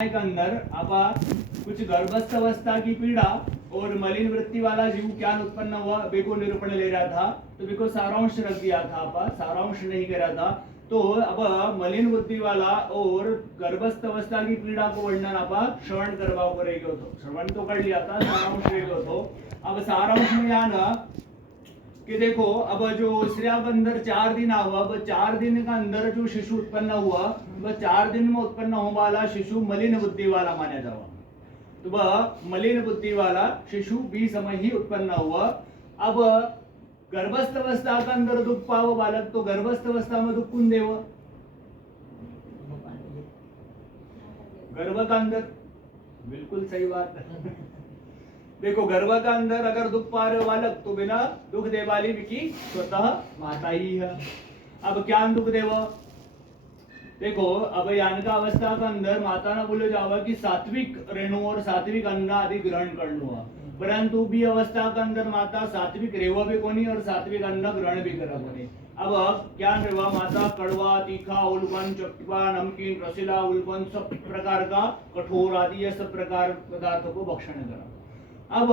के अंदर आपा कुछ गर्भस्थ अवस्था की पीड़ा और मलिन वृत्ति वाला जीव क्या उत्पन्न हुआ बेको निरूपण ले रहा था, तो बेको सारांश रख दिया था, आपा सारांश नहीं कह रहा था। तो अब मलिन बुद्धि वाला और गर्भस्थ अवस्था की पीड़ा को वर्णन आपा श्रवण करवा को रह गयो तो श्रवण तो कर लिया था, सारांश रह गयो तो अब सारांश में आना कि देखो अब जो स्त्रिया के अंदर 4 दिन हुआ, वह 4 दिन का अंदर जो शिशु उत्पन्न हुआ वह 4 दिन में उत्पन्न होने वाला शिशु मलिन बुद्धि वाला माना जावा। तो वह मलिन बुद्धि वाला शिशु भी समय ही उत्पन्न हुआ। अब गर्भस्थ अवस्था का अंदर दुख पाव बालक, तो गर्भस्थ अवस्था में दुख कुन देव गर्भ का अंदर, बिल्कुल सही बात है। देखो गर्भ का अंदर अगर दुख पा रहे हो बालक तो बिना दुख दे वाली की स्वतः माता ही है। अब क्या दुख देव, देखो अब यानका अवस्था का अंदर माता ने बोले जावा कि सात्विक रेणु और सात्विक अन्न आदि ग्रहण कर हुआ, परंतु भी अवस्था के अंदर माता सात्विक रेवा भी कोनी और सात्विक अन्न ग्रहण भी करा कोनी। अब क्या रेवा माता कड़वा तीखा उल्बन चटपटा नमकीन रसीला उल्बन सब प्रकार का कठोर आदि ये सब प्रकार पदार्थों को भक्षण करा। अब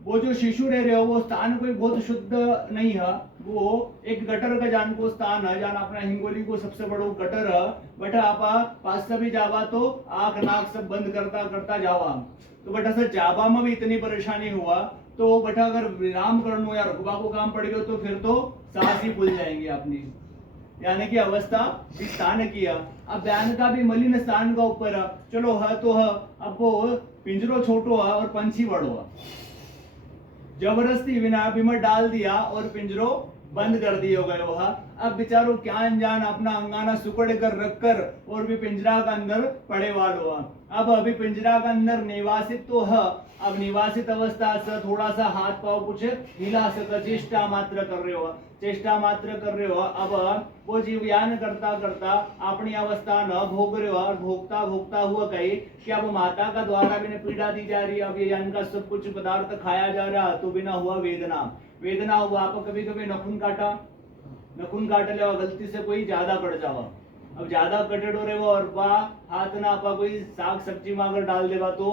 वो जो शिशु रह रहे हो वो स्थान कोई बहुत शुद्ध नहीं है, वो एक गटर का जान को स्थान है, जान अपना हिंगोली को सबसे बड़ो गटर है। बटा आपा पास से भी जावा तो आंख नाक सब बंद करता करता जावा, तो बटा से जावा में भी इतनी परेशानी हुआ तो बटा अगर विराम करनो या रुकवा को काम पड़ गया तो फिर तो सांस ही भूल जाएंगे अपनी, यानी कि अवस्था इस स्थान की है। अब बयान का भी मलिन स्थान का ऊपर है, चलो है तो है, अब वो पिंजरो छोटो है और पंछी बड़ो है, जबरदस्ती बिना बिमर डाल दिया और पिंजरो बंद कर दिया गयो है। अब बेचारो क्या अनजान अपना अंगाना सुकड़ कर रख कर और भी पिंजरा का अंदर पड़े वालो है। अब अभी पिंजरा का अंदर निवासित तो है, अब निवासित अवस्था से थोड़ा सा हाथ पाव कुछ हिला सके, चेष्टा मात्र कर रहे हो, चेष्टा मात्र कर रहे हो। अब वो जीवयान करता करता अपनी अवस्था न भोग रहे हो और भोगता भोगता हुआ कही कि अब माता का द्वारा भी पीड़ा दी जा रही है, अब ये यान का सब कुछ पदार्थ खाया जा रहा तो बिना हुआ वेदना, वेदना हुआ। आप कभी कभी नखून काटा, नखून काट ले गलती से कोई ज्यादा पड़ जावा, अब ज्यादा कटेडो रहे और वाह हाथ ना आपा कोई साग सब्जी में अगर डाल देवा तो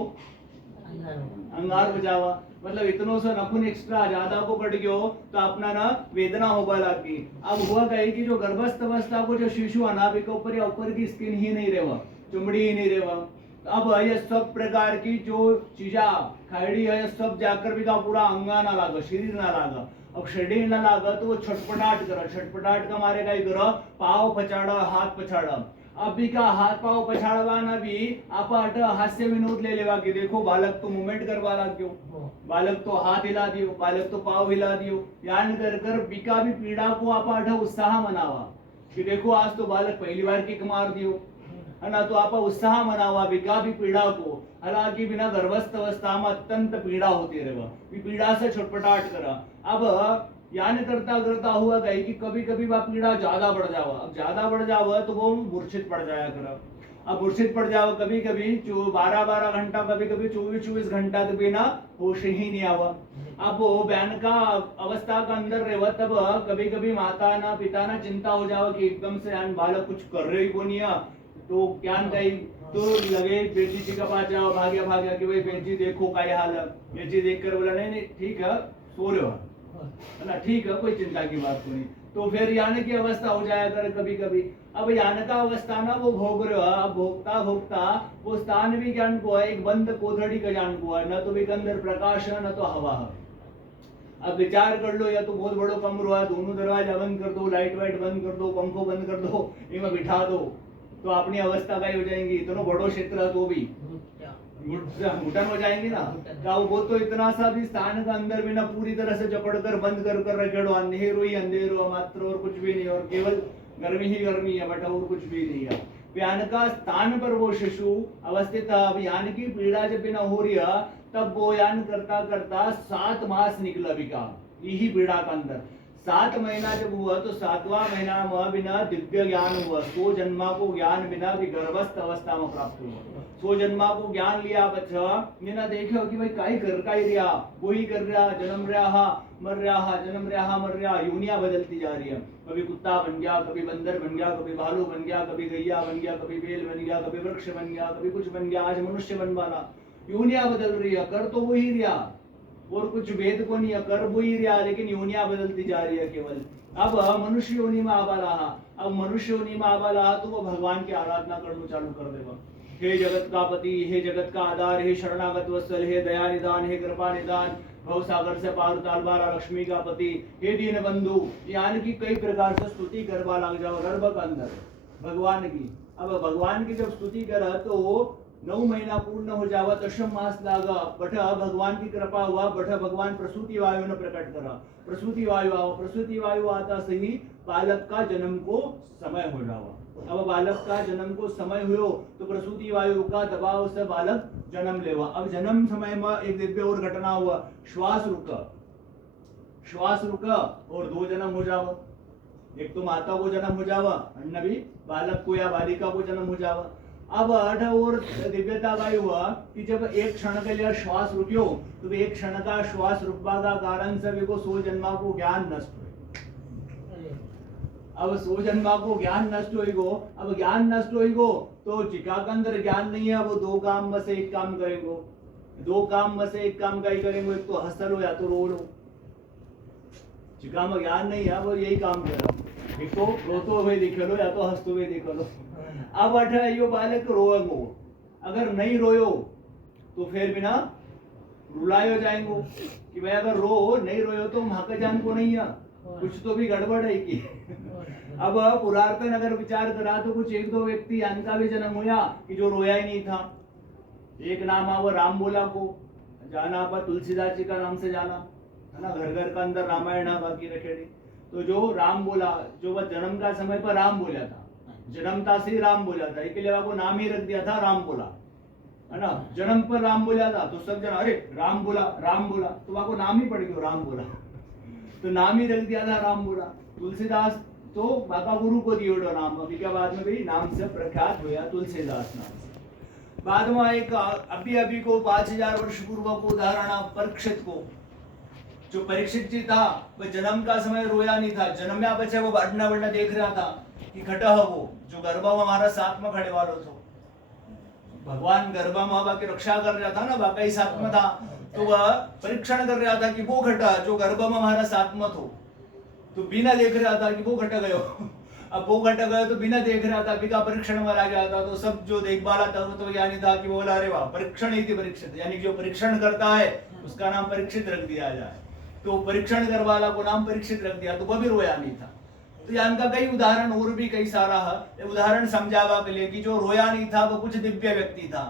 अंगार बजावा, मतलब इतनो सा नखून एक्स्ट्रा ज्यादा को कट गयो तो अपना ना वेदना होगा लागी। अब हुआ कहे कि जो गर्भस्थ अवस्था को जो शिशु अनाभिक के ऊपर या ऊपर की स्किन ही नहीं रहेगा, चमड़ी ही नहीं रहेगा। अब ये सब प्रकार की जो चीजा खाड़ी है सब जाकर भी का पूरा अंगा ना लागा, शरीर ना लागा। अब शरीर ना लागा तो वो छटपटाट करा, छटपटाट का मारे का करो पाव पछाड़ा हाथ पछाड़ा। अभी का हाथ पाव पछाड़वाना भी आप हास्य विनोद ले लेवा कि देखो बालक तो मूवमेंट करवा लाग्यो, बालक तो हाथ हिला दियो, बालक तो पाव हिला दियो, यान कर कर बिका भी पीड़ा को आप उत्साह मनावा कि देखो आज तो बालक पहली बार किक मार दियो है ना, तो आप उत्साह मनावा बिका भी पीड़ा को। हालांकि बिना गर्भस्थ अवस्था में अत्यंत पीड़ा होती रहेगा, पीड़ा से छटपटाट करा। अब यान करता करता हुआ गई कि कभी कभी वह पीड़ा ज्यादा बढ़ जावा, अब ज्यादा बढ़ जावा तो वो मूर्छित पड़ जाया करा। अब मूर्छित पड़ जाओ कभी कभी 12-12 घंटा, कभी कभी 24-24 घंटा तो बिना होश ही नहीं आवा। अब वो बयान का अवस्था का अंदर रहे तब कभी कभी माता ना पिता ना चिंता हो जाओ कि एकदम से बालक कुछ कर रहे ही को नहीं, तो क्या गई तो लगे बेटी जी का पास जाओ, भाग्या भाग्या कि भाई बेटी देखो काय हाल है, बेटी देख कर बोला नहीं नहीं ठीक है सो रहे हो है ना, ठीक है कोई चिंता की बात नहीं। तो फिर यानी की अवस्था हो जाया कर कभी कभी। अब यान का अवस्था ना वो भोग रहे हो, अब भोगता भोगता वो स्थान भी ज्ञान को है, एक बंद कोठड़ी का ज्ञान को है, न तो भी अंदर प्रकाश है न तो हवा है। अब विचार कर लो या तो बहुत बड़ो कमरो है, दोनों दरवाजा बंद कर दो, लाइट वाइट बंद कर दो, पंखो बंद कर दो, इनमें बिठा दो तो अपनी अवस्था का ही हो जाएंगी। इतना बड़ो क्षेत्र है तो भी घुटन हो जाएंगी ना, क्या वो तो इतना सा भी स्थान का अंदर भी ना पूरी तरह से जकड़ कर बंद कर कर रखेड़ो, अंधेरो ही अंधेरो मात्र और कुछ भी नहीं, और केवल गर्मी ही गर्मी है बट और कुछ भी नहीं है। यान का स्थान पर वो शिशु अवस्थित है। अब यान की पीड़ा जब बिना हो रही है तब वो यान करता करता 7 मास निकला बिका यही पीड़ा का अंदर, 7 महीना जब हुआ तो 7वां महीना में बिना दिव्य ज्ञान हुआ। 100 जन्मा को ज्ञान बिना भी गर्भस्थ अवस्था में प्राप्त हुआ। 100 जन्मा को ज्ञान लिया बच्चा ने देखो कि भाई काई कर का ही रहा, वो ही कर रहा, जन्म रहा मर रहा, जन्म रहा मर रहा, यूनिया बदलती जा रही है। कभी कुत्ता बन गया, कभी बंदर बन गया, कभी भालू बन गया, कभी गैया बन गया, कभी बेल बन गया, कभी वृक्ष बन गया, कभी कुछ बन गया, आज मनुष्य बन वाला। यूनिया बदल रही है, कर तो वही रहा और कुछ भेद को नहीं है, कर वही रहा, लेकिन यूनिया बदलती जा रही है केवल। अब मनुष्य योनि में आवा रहा, अब मनुष्य योनि में आवा रहा तो वो भगवान की आराधना करना चालू कर देगा। हे जगत का पति, हे जगत का आधार, हे शरणागत वत्सल, हे दया निदान, हे कृपा निदान, भव सागर से पार उतार बारा लक्ष्मी का पति, हे दीन बंधु, यानी कि कई प्रकार से स्तुति करवा लग जाओ गर्भ के अंदर भगवान की। अब भगवान की जब स्तुति करा तो 9 महीना पूर्ण हो जावा, दशम मास लागा, बठा भगवान की कृपा हुआ, बठा भगवान प्रसूति वायु ने प्रकट करा। प्रसूति वायु आओ, प्रसूति वायु आता सही बालक का जन्म को समय हो जावा। अब बालक का जन्म को समय हुआ तो प्रसूति वायु का दबाव से बालक जन्म लेवा। अब जन्म समय में एक दिव्य और घटना हुआ, श्वास रुका और 2 जन्म हो जावा। एक तो माता को जन्म हो जावा, अन्य भी बालक को या बालिका को जन्म हो जावा। अब और दिव्यता भाई हुआ कि जब एक क्षण के लिए श्वास रुकियो तो एक क्षण का श्वास रुकवा का कारण से भी को 100 जन्मा को ज्ञान नष्ट हुए। अब 100 जन्मा को ज्ञान नष्ट होएगो। अब ज्ञान नष्ट होएगो तो जिका के अंदर ज्ञान नहीं है वो 2 काम में से एक काम करेंगे। 2 काम में से एक काम का ही करेंगे, एक तो हंस लो या तो रो लो। जिका में ज्ञान नहीं है वो यही काम करेगा, एक तो रोतो हुए दिख लो या तो हंसते हुए दिख लो। अब अठा यो बालक रोएगो, अगर नहीं रोयो तो फिर बिना रुलायो जाएंगो कि भाई अगर रो नहीं रोयो तो महक जान को नहीं है, कुछ तो भी गड़बड़ है की। अब पुरातन अगर विचार करा तो कुछ 1-2 व्यक्ति इनका भी जन्म हुआ कि जो रोया ही नहीं था। एक नाम आवा राम बोला को, जाना आप तुलसीदास जी का नाम से जाना है ना, घर घर का अंदर रामायण बाकी रखेड़ी। तो जो राम बोला, जो वह जन्म का समय पर राम बोला था, जन्मता से राम बोला था, इसके लिए वो नाम ही रख दिया था राम बोला, है ना। जन्म पर राम बोला था तो सब जन अरे राम बोला तो वह को नाम ही पड़ गया राम बोला, तो नाम ही रख दिया था राम बोला। तुलसीदास तो बाबा गुरु को दियो नाम, अभी के बाद में भी नाम से प्रख्यात हुआ तुलसीदास नाम से। बाद में एक अभी को 5000 वर्ष पूर्व को उदाहरण परीक्षित को, जो परीक्षित जी था वह जन्म का समय रोया नहीं था, जन्मया बच्चे वो बढ़ना देख रहा था कि घटा वो जो गर्भा में हमारा साथ में खड़े वालों तो भगवान गर्भा माँ बाप की रक्षा कर रहा था ना, बाका ही साथ में था, तो वह परीक्षण कर रहा था कि वो घटा जो गर्भा में हमारा साथ में थो, तो बिना देख रहा था कि वो घटा गयो। अब वो घटा गयो तो बिना देख रहा था, बिना परीक्षण वाला गया था, तो सब जो देखभाल था वो तो यानी था कि बोला अरे वाह परीक्षण ही थी परीक्षित, यानी जो परीक्षण करता है उसका नाम परीक्षित रख दिया जाए, तो परीक्षण करवाला को नाम परीक्षित रख दिया, तो वह भी रोया नहीं था। तो इनका कई उदाहरण और भी कई सारा है, उदाहरण समझावा के लिए कि जो रोया नहीं था वो कुछ दिव्य व्यक्ति था,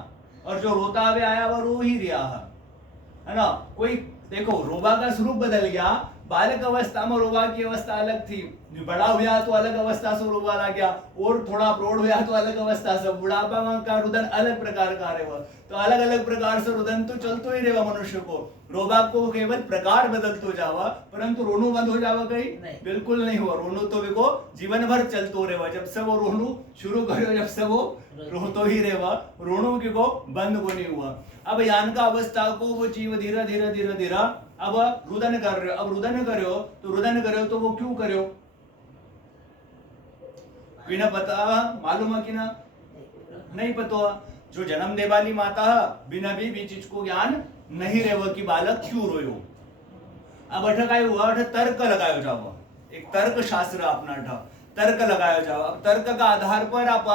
और जो रोता हुए आया वो रो ही रहा है ना। कोई देखो रोबा का स्वरूप बदल गया, बालक अवस्था में रोबा की अवस्था अलग थी, बड़ा हुआ तो अलग अवस्था से रोबा लग गया, और थोड़ा प्रौढ़ हुआ तो अलग अवस्था से, बुढ़ापा का रुदन अलग प्रकार का रहेगा, तो अलग अलग प्रकार से रुदन तो चलतो ही रहेगा मनुष्य को। रोबा को केवल प्रकार बदलतो जावा, परंतु रोनू बंद हो जावा कहीं बिल्कुल नहीं हुआ, रोनू तो देखो जीवन भर चलतो रहेगा, जब से वो रोनू शुरू करो जब से वो रोतो ही रहेगा, रोनू के को बंद को नहीं हुआ। अब यान का अवस्था को वो जीव धीरे धीरे अब रुदन कर रहे हो, अब रुदन करो तो वो क्यों करो बिना पता मालूम है कि ना नहीं पता। जो जन्म दे वाली माता बिना भी चीज को ज्ञान नहीं रहे कि बालक क्यों रोयो। अब अठ काय हुआ, अठ तर्क लगायो जाओ, एक तर्क शास्त्र अपना तर्क लगायो जाओ। अब तर्क का आधार पर आप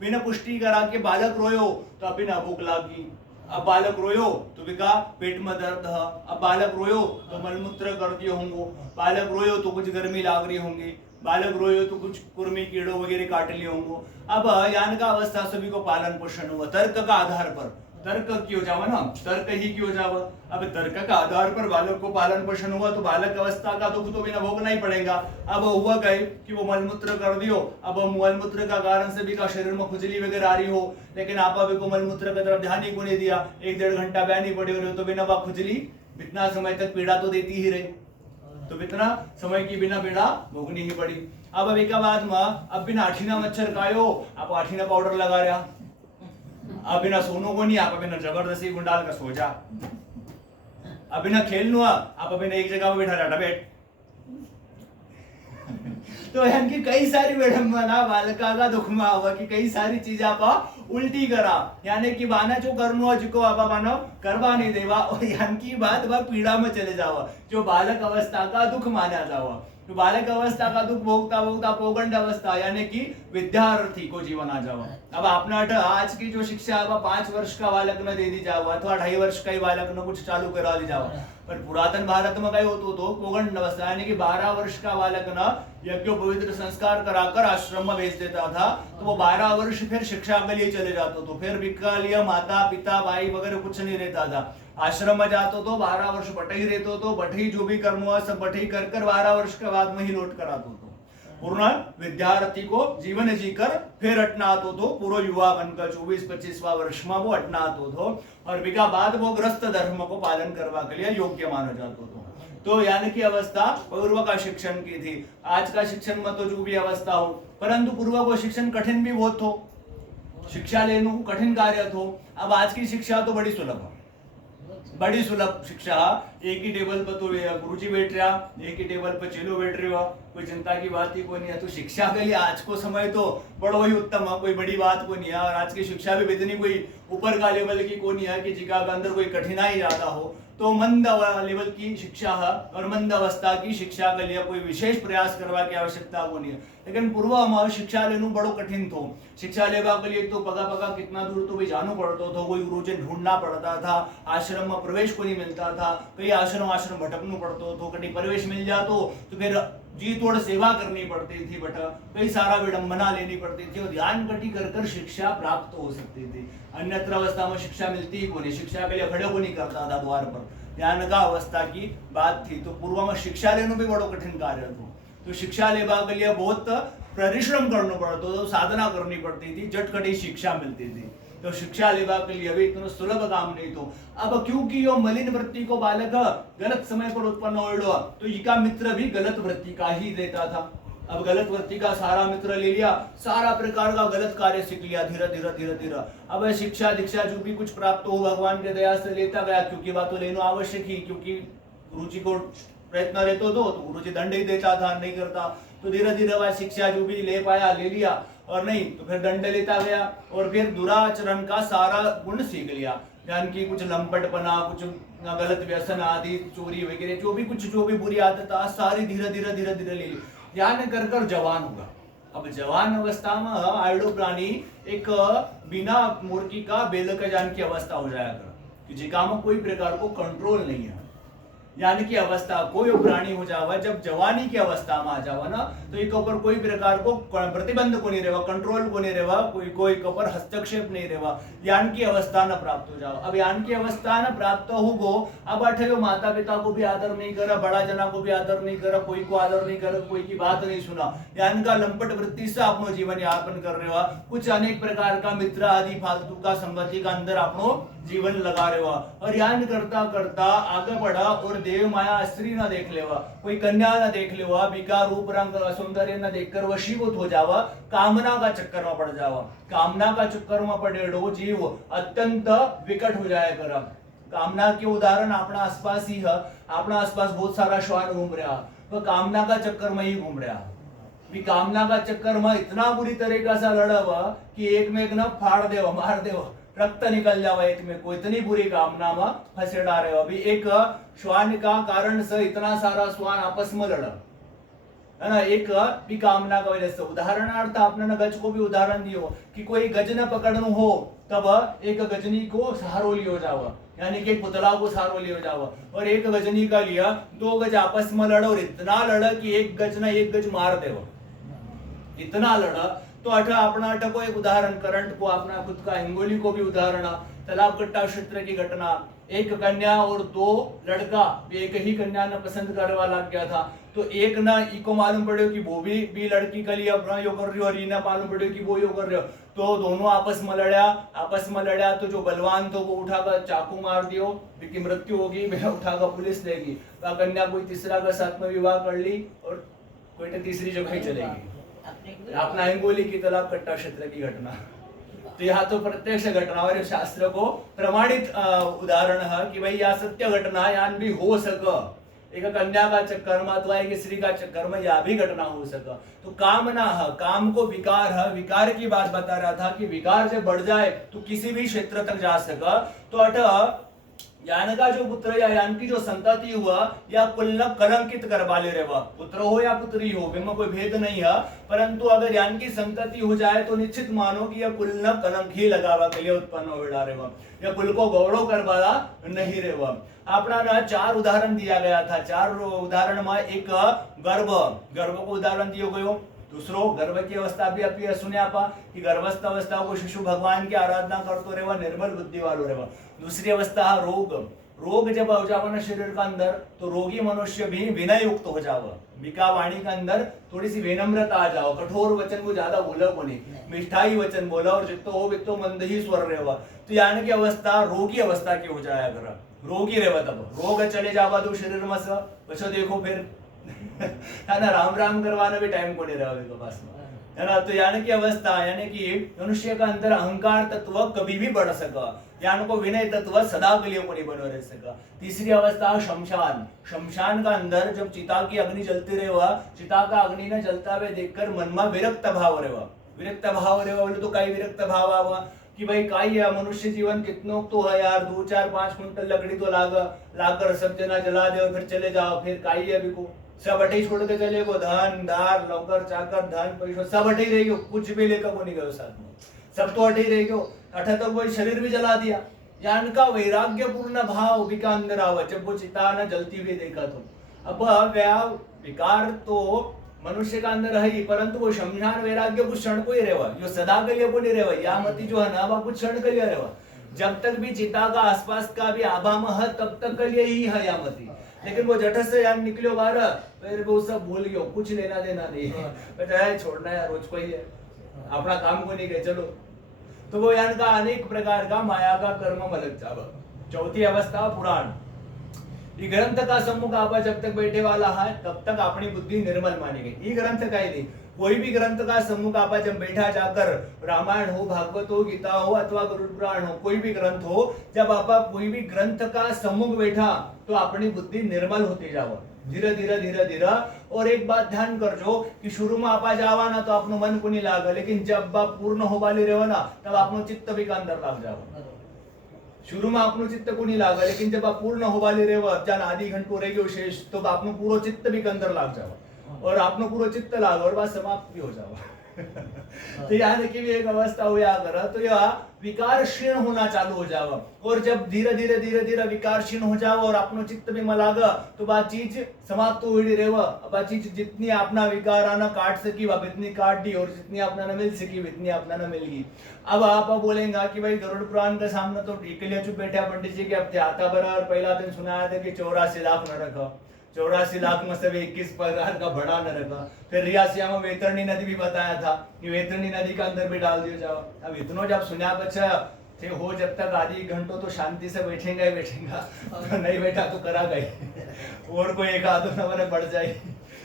बिना पुष्टि करा के बालक रोयो तो अभी ना भूख लागी, अब बालक रोयो तो बिका पेट में दर्द है, अब बालक रोयो तो मलमूत्र कर दिए होंगे, बालक रोयो तो कुछ गर्मी लाग रही होंगी, बालक रोयो तो कुछ कुर्मी कीड़ो वगैरह काट लिए होंगे। अब यान का अवस्था सभी को पालन पोषण हुआ तर्क का आधार पर, तर्क क्यों जावा ना, तर्क ही क्यों जावा। अब तर्क का आधार पर बालक को पालन पोषण हुआ तो बालक अवस्था का दुख तो बिना भोगना ही पड़ेगा। अब हुआ कहे कि वो मलमूत्र कर दियो, अब मलमूत्र का कारण से भी का शरीर में खुजली वगैरह आ रही हो, लेकिन आप अभी को मलमूत्र की तरफ ध्यान ही को नहीं दिया, 1-1.5 घंटा बयानी पड़ी हो रही हो तो बिना वह खुजली इतना समय तक पीड़ा तो देती ही रही तो इतना समय की बिना पीड़ा भोगनी ही पड़ी। अब एक बाद में अब बिना आठीना मच्छर खायो आप आठीना पाउडर लगा रहा, अब बिना सोनू को नहीं, आप बिना जबरदस्ती गुंडाल का सो जा, अब बिना खेलनु आप बिना एक जगह पे बैठा रहता बैठ। तो यानी कई सारी विडंबना बालका का दुख में हुआ कि कई सारी चीज आप उल्टी करा, यानी कि बाना जो करनु जिको आप बानो करवा नहीं देवा, और यानी की बात वह पीड़ा में चले जावा, जो बालक अवस्था का दुख माना जावा। तो बालक अवस्था का दुख भोगता भोगता पौगंड अवस्था यानी कि विद्यार्थी को जीवन आ जावा। अब आपने आज की जो शिक्षा अब 5 वर्ष का बालक ने दे दी जावा अथवा 2.5 वर्ष का ही बालक ने कुछ चालू करा दी जावा, पर पुरातन भारत में कई होतो तो पौगंड अवस्था यानी कि 12 वर्ष का बालक ना यज्ञ पवित्र संस्कार कराकर आश्रम में भेज देता था, तो वो 12 वर्ष फिर शिक्षा के लिए चले जाते, तो फिर विकल्य माता पिता भाई वगैरह कुछ नहीं रहता था, आश्रम में जातो तो 12 वर्ष बटही रहतो तो बटही जो भी कर्म हुआ सब बटही कर 12 वर्ष के बाद में ही लौट कर आतो तो पूर्ण विद्यार्थी को जीवन जीकर फिर अटना आतो तो पूरा युवा बनकर 24-25वां वर्ष में वो अटना आतो तो, और विका बाद वो ग्रस्त धर्म को पालन करवा के लिए योग्य माना जातो तो यानी कि अवस्था पूर्व का शिक्षण की थी। आज का शिक्षण में तो जो भी अवस्था हो, परंतु पूर्व को शिक्षण कठिन भी बहुत हो, शिक्षा लेने को कठिन कार्य थो। अब आज की शिक्षा तो बड़ी सुलभ है, बड़ी सुलभ शिक्षा, एक ही टेबल पर तो गुरुजी बैठ रहा, एक ही टेबल पर चेलो बैठ रहे हो, कोई चिंता की बात ही कोई नहीं है। तो शिक्षा के लिए आज को समय तो बड़ो ही उत्तम है, कोई बड़ी बात को नहीं है, और आज की शिक्षा भी इतनी कोई ऊपर का लेवल की को नहीं है कि जिका के अंदर कोई कठिनाई ज्यादा हो। तो मंद लेवल की शिक्षा है और मंद अवस्था की शिक्षा के लिए कोई विशेष प्रयास करवा की आवश्यकता को नहीं है, लेकिन पूर्व में शिक्षा लेना बड़ो कठिन थो। शिक्षा लेवा के लिए तो पगा पगा कितना दूर तो भी जाना पड़ता था, कोई गुरुजी ढूंढना पड़ता था, आश्रम में प्रवेश को नहीं मिलता था, कई आश्रम भटकना पड़ता तो कहीं प्रवेश मिल जातो तो फिर जी तोड़ सेवा करनी पड़ती थी, बट कई सारा विडंबना लेनी पड़ती थी और ध्यान कटी कर शिक्षा प्राप्त हो सकती थी। अन्यत्र अवस्था में शिक्षा मिलती ही को नहीं, शिक्षा के लिए खड़े को नहीं करता था द्वार पर, ध्यान का अवस्था की बात थी। तो पूर्व में शिक्षा लेना भी बड़ो कठिन कार्य था, तो शिक्षा लेवा के लिए बहुत परिश्रम करना पड़ता, तो साधना करनी पड़ती थी, झटकटी शिक्षा मिलती थी। तो शिक्षा लेवा के लिए भी इतना सुलभ काम नहीं तो। अब क्योंकि यो मलिन वृत्ति को बालक गलत समय पर उत्पन्न हो, तो इसका मित्र भी गलत वृत्ति का ही रहता था। अब गलत वृत्ति का सारा मित्र ले लिया, सारा प्रकार का गलत कार्य सीख लिया धीरे धीरे धीरे धीरे। अब शिक्षा दीक्षा जो भी कुछ प्राप्त हो भगवान के दया से लेता गया, क्योंकि बात तो लेना आवश्यक ही, क्योंकि गुरुजी को प्रयत्न रहते तो गुरुजी दंड ही देता था, नहीं करता, तो धीरे धीरे वह शिक्षा जो भी ले पाया ले लिया, और नहीं तो फिर दंड लेता गया, और फिर दुराचरण का सारा गुण सीख लिया, यानी कि कुछ लंपटपना, कुछ गलत व्यसन आदि, चोरी वगैरह जो भी बुरी आदत सारी धीरे धीरे धीरे धीरे ले ली, ध्यान कर कर जवान होगा। अब जवान अवस्था में आयडो प्राणी एक बिना मूर्ति का बेलक जान की अवस्था हो जाएगा, कि जिका में कोई प्रकार को कंट्रोल नहीं है, यानी कि अवस्था कोई प्राणी हो जावा जब जवानी की अवस्था में आ जावा ना, तो एक ऊपर कोई प्रकार को प्रतिबंध को नहीं रहेगा, कंट्रोल को नहीं रहेगा, कोई ऊपर हस्तक्षेप नहीं रहेगा, यान की अवस्था न प्राप्त हो जाओ। अब यान की अवस्था न प्राप्त हो गो, अब अठे माता पिता को भी आदर नहीं करा, बड़ा जना को भी आदर नहीं करा, कोई को आदर नहीं करा, कोई की बात नहीं सुना, यान का लंपट वृत्ति से अपनो जीवन यापन कर रहे हो, कुछ अनेक प्रकार का मित्र आदि फालतू का संगति का अंदर अपनो जीवन लगा रहे हो, और यान करता करता आगे बढ़ा और देव माया स्त्री न देख लेवा, कोई कन्या न देख लेवा, बिका रूप रंग सौंदर्य न देखकर वशीभूत हो जावा, कामना का चक्कर में पड़ जावा, कामना का चक्कर में पड़ेडो जीव अत्यंत विकट हो जाए कर। कामना के उदाहरण अपना आसपास ही है, अपना आसपास बहुत सारा श्वान घूम रहा, वह कामना का चक्कर में ही घूम रहा, भी कामना का चक्कर में इतना बुरी तरीका से लड़ा हुआ कि एक में एक न फाड़ देवा, मार देवा, रक्त निकल जावा, एक में कोई इतनी बुरी कामना में फंसेड़ा रहे हो। अभी एक श्वान का कारण से इतना सारा श्वान आपस में लड़ा है ना, एक भी कामना का वजह से। उदाहरणार्थ आपने गज को भी उदाहरण दियो कि कोई गज न पकड़नु हो तब एक गजनी को सहारो लियो जावा, यानी कि एक पुतला को सहारो लियो जावा, और एक गजनी का लिया, 2 गज आपस में लड़ा और इतना लड़ा कि एक गज ना एक गज मार देवा, इतना लड़ा। तो अपना को एक उदाहरण, करंट को अपना खुद का हिंगोली को भी उदाहरण, तालाब कट्टा क्षेत्र की घटना, एक कन्या और 2 लड़का एक ही कन्या ने पसंद करने वाला क्या था, तो एक ना इको मालूम पड़े कि वो भी लड़की के लिए अपना यो कर रही हो, और इन्हें मालूम पड़े कि वो यो कर रहे हो, तो दोनों आपस में लड़ा तो जो बलवान तो वो उठाकर चाकू मार दियो, की मृत्यु होगी, वह उठाकर पुलिस लेगी। वह कन्या कोई तीसरा का साथ में विवाह कर ली और कोई तो तीसरी जगह ही चलेगी। अपना हिंगोली की तालाब कट्टा क्षेत्र की घटना, तो यहाँ तो प्रत्यक्ष घटना और शास्त्र को प्रमाणित उदाहरण है कि भाई यह सत्य घटना यान भी हो सके। एक कन्या का चक्कर में अथवा एक स्त्री का चक्कर में यह भी घटना हो सका। तो कामना है, काम को विकार है, विकार की बात बता रहा था कि विकार जब बढ़ जाए तो किसी भी क्षेत्र तक जा सका। तो अट यान का जो पुत्र या यान की जो संतति हुआ या कुल कलंकित करवा ले रहे, पुत्र हो या पुत्री हो, इनमें कोई भेद नहीं है, परंतु अगर यान की संतति हो जाए तो निश्चित मानो कि यह कुल कलंक ही लगावा के लिए उत्पन्न हो रहा, या कुल को गौरव करवाया नहीं रहे। अपना ना 4 उदाहरण दिया गया था। 4 उदाहरण में एक गर्भ को उदाहरण दियो गयो। दूसरो गर्भ की अवस्था भी अपनी सुने आपा कि गर्भस्थ अवस्था को शिशु भगवान की आराधना करतो रहेवा, निर्मल बुद्धि वालो रहेवा। दूसरी अवस्था रोग जब हो जावा ना शरीर का अंदर, तो रोगी मनुष्य भी विनय युक्त हो जावा, विका वाणी का अंदर थोड़ी सी विनम्रता आ जाओ, कठोर वचन को ज्यादा बोला को नहीं, मिठाई वचन बोला और जितो हो वितो मंद ही स्वर रहेवा। तो यानी की अवस्था रोगी अवस्था की हो जाया कर, रोगी रहेवा, तब रोग चले जावा तो शरीर में से बचो देखो फिर है ना, राम करवाना भी टाइम को नहीं रहा पास में, है ना। तो यानी की अवस्था यानी कि मनुष्य का अंदर अहंकार तत्व कभी भी बढ़ सका, यानी को विनय तत्व सदा के लिए को नहीं बनो रह सका। तीसरी अवस्था शमशान का अंदर जब चिता की अग्नि जलती रहेगा, चिता का अग्नि ने जलता हुए देखकर मन में विरक्त भाव रहेगा बोले तो कई विरक्त भाव आवा कि भाई काई है, मनुष्य जीवन कितनों तो है यार, 2 4 5 कुंटल लकड़ी तो लाकर सब जना जला दे और फिर चले जाओ, फिर काई है अभी को सब अटे छोड़ के चले गो, धन धार नौकर चाकर धन पैसा सब अटे रह गयो, कुछ भी लेकर को नहीं गयो साथ में, सब तो अटे रह गयो। अठा तो वो शरीर भी जला दिया, यान का वैराग्य पूर्ण भाव विका अंदर आवा जब वो चिता न जलती हुई देखा। तो अब विकार तो मनुष्य का अंदर है ही, परंतु वो शमशान वैराग्य कुछ क्षण को ही रहेगा, जो सदा के लिए को नहीं रहेगा। या मती जो है ना वह कुछ क्षण के लिए रहेगा, जब तक भी चिता का आसपास का भी आभा में है तब तक के लिए ही है या मती। लेकिन वो जठ से यार निकलो बाहर फिर वो सब भूल गयो, कुछ लेना देना नहीं है, छोड़ना है रोज को ही है, अपना काम को नहीं गए चलो। तो वो यान का अनेक प्रकार का माया का कर्म मलक जावा। चौथी अवस्था पुराण, ये ग्रंथ का सम्मुख आपा जब तक बैठे वाला है तब तक अपनी बुद्धि निर्मल मानी गई। ये ग्रंथ का ही नहीं, कोई भी ग्रंथ का सम्मुख आपा जब बैठा जाकर, रामायण हो, भागवत हो, गीता हो अथवा गरुड़ पुराण हो, कोई भी ग्रंथ हो, जब आपा कोई भी ग्रंथ का सम्मुख बैठा तो अपनी बुद्धि निर्मल होती जावा धीरे धीरे। और एक बात ध्यान कर जो कि शुरू में आपा जावा ना तो अपनो मन को नहीं लागा, लेकिन जब आप पूर्ण हो वाले रहो ना तब अपनो चित्त भी का अंदर लाग जाओ। शुरू में अपनो चित्त को नहीं लागा, लेकिन जब आप पूर्ण हो वाले रहो, जान आधी घंटो रह गयो शेष, तो अपनो पूरा चित्त भी के अंदर लाग जाओ और अपनो पूरा चित्त लाग और बात समाप्त भी हो जाओ। तो याद की भी एक अवस्था हुआ कर, तो यह विकार क्षीण होना चालू हो जाओ, और जब धीरे धीरे विकार क्षीण हो जाओ और अपनो चित्त भी मलागा तो बात चीज समाप्त हो ही रहेगा। अब चीज जितनी अपना विकार आना काट सकी वह इतनी काट दी, और जितनी अपना न मिल सकी इतनी अपना न मिल गई। अब आप बोलेंगे कि भाई गरुड़ पुराण के सामने तो ठीक लिया चुप बैठा पंडित जी के, अब आता बराबर पहला दिन सुनाया था कि 84 लाख न रखा, 84 लाख में से 21 प्रकार का बड़ा न रखा। फिर रियासिया में वैतरणी नदी भी बताया था कि वैतरणी नदी का अंदर भी डाल दिया जाओ। अब इतनो जब सुना बच्चा थे हो जब तक आधी घंटों तो शांति से बैठेगा, तो नहीं बैठा तो करा गए और कोई एक आधो नंबर बढ़ जाए।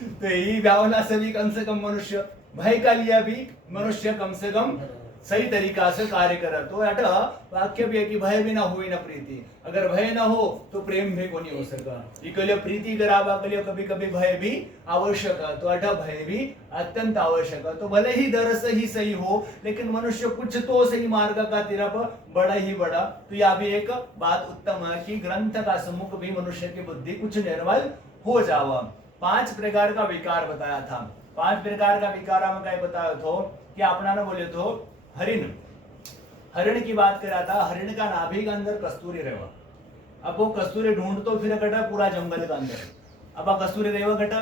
तो यही भावना से भी कम से कम मनुष्य भय का लिया भी मनुष्य कम से कम सही तरीका से कार्य करा। तो अटा वाक्य भी है कि भय भी ना हुई ना प्रीति, अगर भय ना हो तो प्रेम भी को नहीं हो सका। इकले प्रीति करावा के लिए कभी कभी भय भी आवश्यक है, तो अटा भय भी अत्यंत आवश्यक है। तो भले ही दर से ही सही हो, लेकिन मनुष्य कुछ तो सही मार्ग का तरफ बड़ा ही बड़ा। तो यह भी एक बात उत्तम है कि ग्रंथ का सम्मुख भी मनुष्य की बुद्धि कुछ निर्मल हो जावा। 5 प्रकार का विकार बताया था। 5 प्रकार का विकार में क्या बताया था कि अपना न बोले तो हरिण की बात करा था। हरिण का नाभि के अंदर कस्तूरी रेवा, अब वो कस्तूरी ढूंढ तो फिर कटा पूरा जंगल का अंदर, अब कस्तूरी रेवा कटा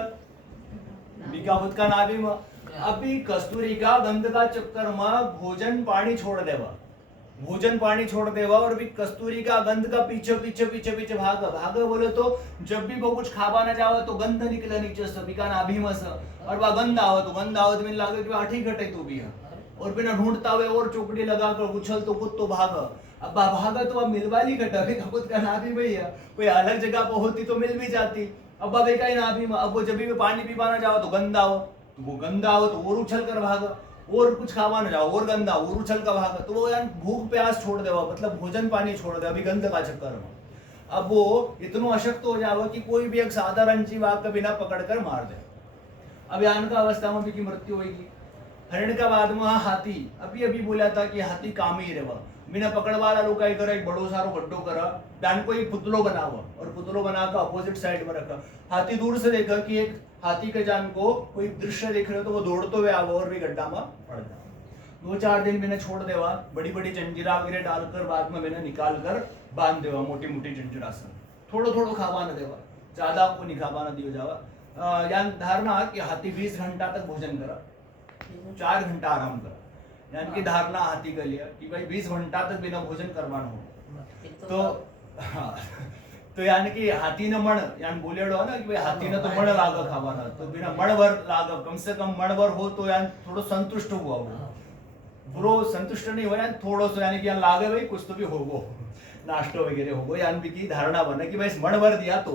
बिका खुद का नाभि में। अभी कस्तूरी का गंध का चक्कर में भोजन पानी छोड़ देवा और भी कस्तूरी का गंध का पीछे भागा बोले तो जब भी वो कुछ खावा ना जावा तो गंध निकला नीचे से बिका नाभि में से, और वह गंध आवत मिल लागे कि आठी घटे तू भी है, और बिना ढूंढता हुए और चौकड़ी लगाकर उछल तो कूद तो भाग। अब भागा तो अब मिलवाली का डरे का खुद का नाभि भैया, कोई अलग जगह पर होती तो मिल भी जाती। अब एक ही नाभि में, अब वो जब भी पानी पी पाना जाओ तो गंदा हो, तो वो गंदा हो तो और उछल कर भागा, और कुछ खावा ना जाओ और गंदा और उछल कर भागा, तो वो यार भूख प्यास छोड़ देवा, मतलब भोजन पानी छोड़ दे अभी गंद का चक्कर में। अब वो इतना अशक्त हो जाओ कि कोई भी एक साधारण जीव आग का बिना पकड़ कर मार दे। अब यान का अवस्था में भी की मृत्यु होगी। हरिण का बाद में हाथी, अभी अभी बोला था कि हाथी काम ही रहे, बिना पकड़ वाला लोग क्या करे, एक बड़ो सारो गड्ढो करा, डान को एक पुतलो बनावा और पुतलो बनाकर अपोजिट साइड में रखा। हाथी दूर से देखा कि एक हाथी के जान को कोई दृश्य देख रहे तो वो दौड़ते हुए आवा और भी गड्ढा में पड़ जाए। 2-4 दिन मैंने छोड़ देवा, बड़ी बड़ी जंजीरा वगैरह डालकर बाद में मैंने निकाल कर बांध देवा, मोटी मोटी जंजीरा से थोड़ो थोड़ो खावा न देवा, ज्यादा आपको नहीं खावा न दियो जावा। यान धारणा कि हाथी 20 घंटा तक भोजन करा, 4 घंटा आराम करा, यानी कि धारणा हाथी का लिया कि भाई 20 घंटा तक बिना भोजन करवाना हो। तो हाँ, तो यानी कि हाथी ने मण, यानी बोलेड़ो ना कि भाई हाथी ने तो मण लागा खावाना, तो बिना मण भर लागा, कम से कम मण भर हो तो यानी थोड़ो संतुष्ट हुआ वो, पूरो संतुष्ट नहीं हो यानी थोड़ो सो, यानी कि यानी लागे भाई कुछ तो भी होगो, नाश्तो वगैरह होगो, यानी की धारणा बने कि भाई मण भर दिया तो,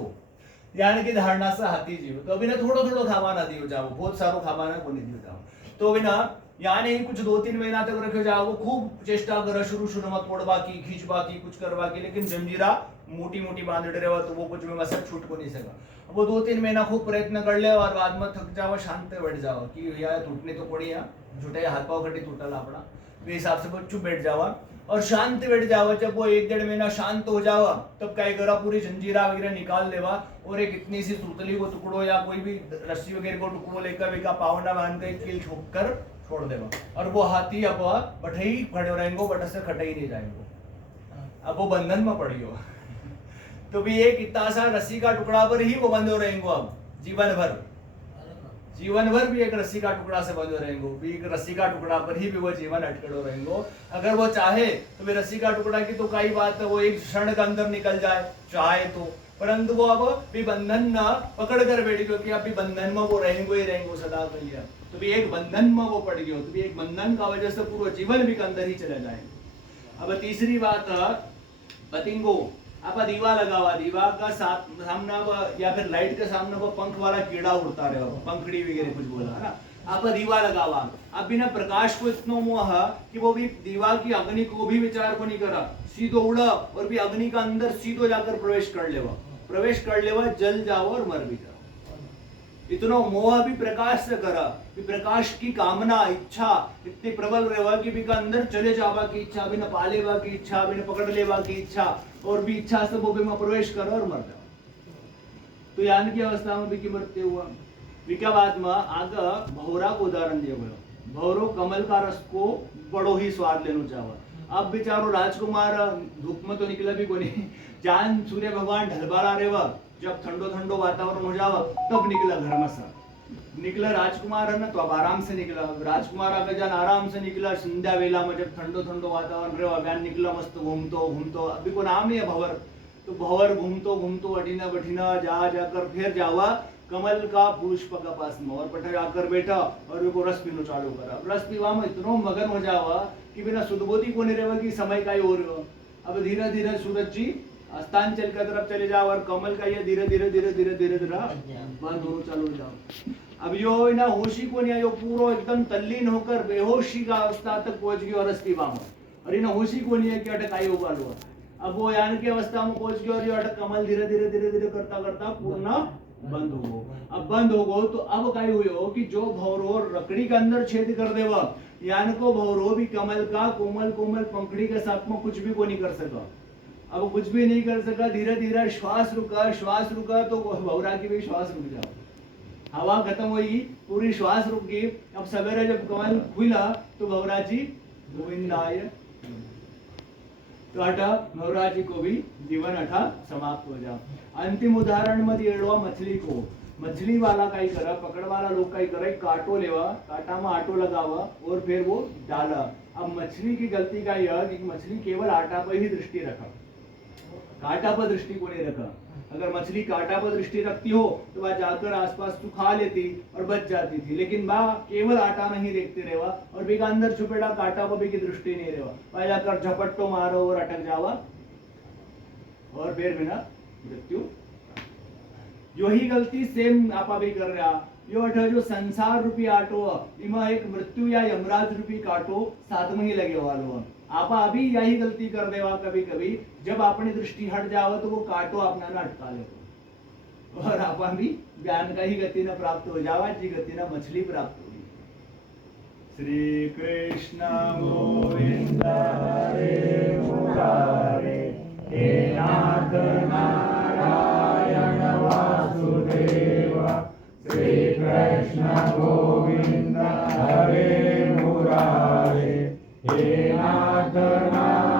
यानी कि धारणा से हाथी जीव, तो अभी ना थोड़ो थोड़ो खावाना दियो जाओ, बहुत सारो खावाना को नहीं दियो जाओ। तो बिना यानी कुछ 2-3 महीना तक रखे जाओ, वो खूब चेष्टा करा शुरू में तोड़वा की, खींचवा की, कुछ करवा की, लेकिन जंजीरा मोटी मोटी बांधे रहे तो वो कुछ में मसक छूट को नहीं सका। वो 2-3 महीना खूब प्रयत्न कर ले और बाद में थक जाओ, शांत बैठ जाओ कि यार टूटने तो पड़ी, यहाँ झूठे हाथ पाव खटी टूटल अपना, तो हिसाब से चुप बैठ जावा और शांत बैठ जावा। जब वो 1-1.5 महीना शांत हो जावा तब क्या करा, पूरी जंजीरा वगैरह निकाल लेवा और एक इतनी सी सूतली को टुकड़ो या कोई भी रस्सी वगैरह को टुकड़ो लेकर बेका पावना बांध कर कील ठोक कर छोड़ देवा, और वो हाथी अब बठे ही खड़े रहेंगे, बट से खटे ही नहीं जाएंगे, अब वो बंधन में पड़ियो। तो भी एक इतना सा रस्सी का टुकड़ा पर ही वो बंधे रहेंगे, अब जीवन भर भी एक रस्सी का टुकड़ा से बंधे रहेंगे, भी एक रस्सी का टुकड़ा पर ही भी वो जीवन अटकड़ो रहेंगे। अगर वो चाहे तो भी रस्सी का टुकड़ा की तो कई बात है, वो एक क्षण के अंदर निकल जाए चाहे तो, परंतु वो अब भी बंधन न पकड़ कर बैठ गयो कि अब भी बंधन में वो रहेंगे ही रहेंगे सदा के लिए, तो भी एक बंधन में वो पड़ गयो, तो भी एक बंधन का वजह से पूरा जीवन भी अंदर ही चले जाएंगे। अब तीसरी बात पतिंगो, आप दीवा लगावा, दीवा का सामने या फिर लाइट के सामने वो पंख वाला कीड़ा उड़ता रहे, पंखड़ी वगैरह कुछ बोला है ना, आप दीवा लगावा, आप बिना प्रकाश को इतना मोह कि वो भी दीवा की अग्नि को भी विचार को नहीं करा, सीधो उड़ा और भी अग्नि का अंदर सीधो जाकर प्रवेश कर लेवा, जल जाओ और मर भी जाओ। इतना मोह भी प्रकाश से करा, भी प्रकाश की कामना इच्छा इतनी प्रबल रहेवा कि भी का अंदर चले जावा की इच्छा, बिना पालेवा की इच्छा, बिना पकड़ लेवा की इच्छा, और भी इच्छा से वो भी में प्रवेश करो और मर जाओ। तो यान की अवस्था में भी की मृत्यु हुआ। विका बाद में आग भौरा को उदाहरण दिया गया, भौरो कमल का रस को बड़ो ही स्वाद लेना चाहवा। अब बेचारो राजकुमार धूप में तो निकला भी को नहीं, जान सूर्य भगवान ढलबाला रेवा, जब ठंडो वातावरण हो जावा तब निकला घर में से, निकला राजकुमार है ना, तो अब आराम से निकला, राजकुमार अगर जान आराम से निकला संध्या वेला में, जब ठंडो वातावरण रहा, बयान निकला मस्त घूमतो, अभी को नाम ही है भंवर, तो भंवर घूमतो अटीना बठीना जाकर फिर जावा कमल का पुष्प का पास में, और पटे आकर बैठा और वो रस पीनो चालू करा। रस पीवा में इतना मगन हो जावा कि बिना सुधबोधी को नहीं रहेगा कि समय का ही हो रहा। अब धीरे धीरे सूरज जी अस्तांचल की तरफ चले जाओ और कमल का ये धीरे धीरे बंद होना चालू हो जाओ। अब यो ना होशी को नहीं, यो पूरा एकदम तल्लीन होकर बेहोशी का अवस्था तक पहुंच गयो रस पीवा में, और इन होशी को नहीं है कि अटक आई होगा लो। अब वो यान की अवस्था में पहुंच गयो और ये अटक कमल धीरे धीरे करता पूर्ण बंद हो गो। अब बंद हो गो तो अब क्या हुई कि जो भौरो रकड़ी के अंदर छेद कर देवा, यान को भौरो भी कमल का कोमल पंखड़ी के साथ में कुछ भी को नहीं कर सका। अब कुछ भी नहीं कर सका, धीरे धीरे श्वास रुका तो भौरा की भी श्वास रुक जाओ, हवा खत्म हुई, पूरी श्वास रुक गई। अब सवेरे जब कमल खुला तो भौरा जी गोविंदाय, तो अठा भौरा जी को भी जीवन अठा समाप्त हो जाओ। अंतिम उदाहरण में दिएड़ो मछली को, मछली वाला काई करा, पकड़ वाला लोग काई करे, काटो लेवा, काटा में आटो लगावा और फिर वो डाला। अब मछली की गलती का यह कि मछली केवल आटा पर ही दृष्टि रखा, काटा पर दृष्टि को नहीं रखा। अगर मछली कांटा पर दृष्टि रखती हो तो वह जाकर आसपास तो खा लेती और बच जाती थी, लेकिन वह केवल आटा नहीं देखते रेवा और भी अंदर छुपेड़ा कांटा पर भी की दृष्टि नहीं रेवा, वह जाकर झपट्टो मारो और अटक जावा और फिर बिना मृत्यु। यो ही गलती सेम आपा भी कर रहा। यो अठ जो संसार रूपी आटो इमा एक मृत्यु या यमराज रूपी कांटो साथ में ही लगे वालो। आपा अभी यही गलती कर देवा कभी कभी, जब अपनी दृष्टि हट जावा तो वो कांटो अपना ना अटका ले और आपा भी ज्ञान का ही गति न प्राप्त हो जावा, जी गति न मछली प्राप्त होगी। श्री कृष्ण गोविंद हरे मुरारे, हे नाथ नारायण वासुदेव। श्री कृष्ण गोविंद हरे मुरारे, हे नाथ नारायण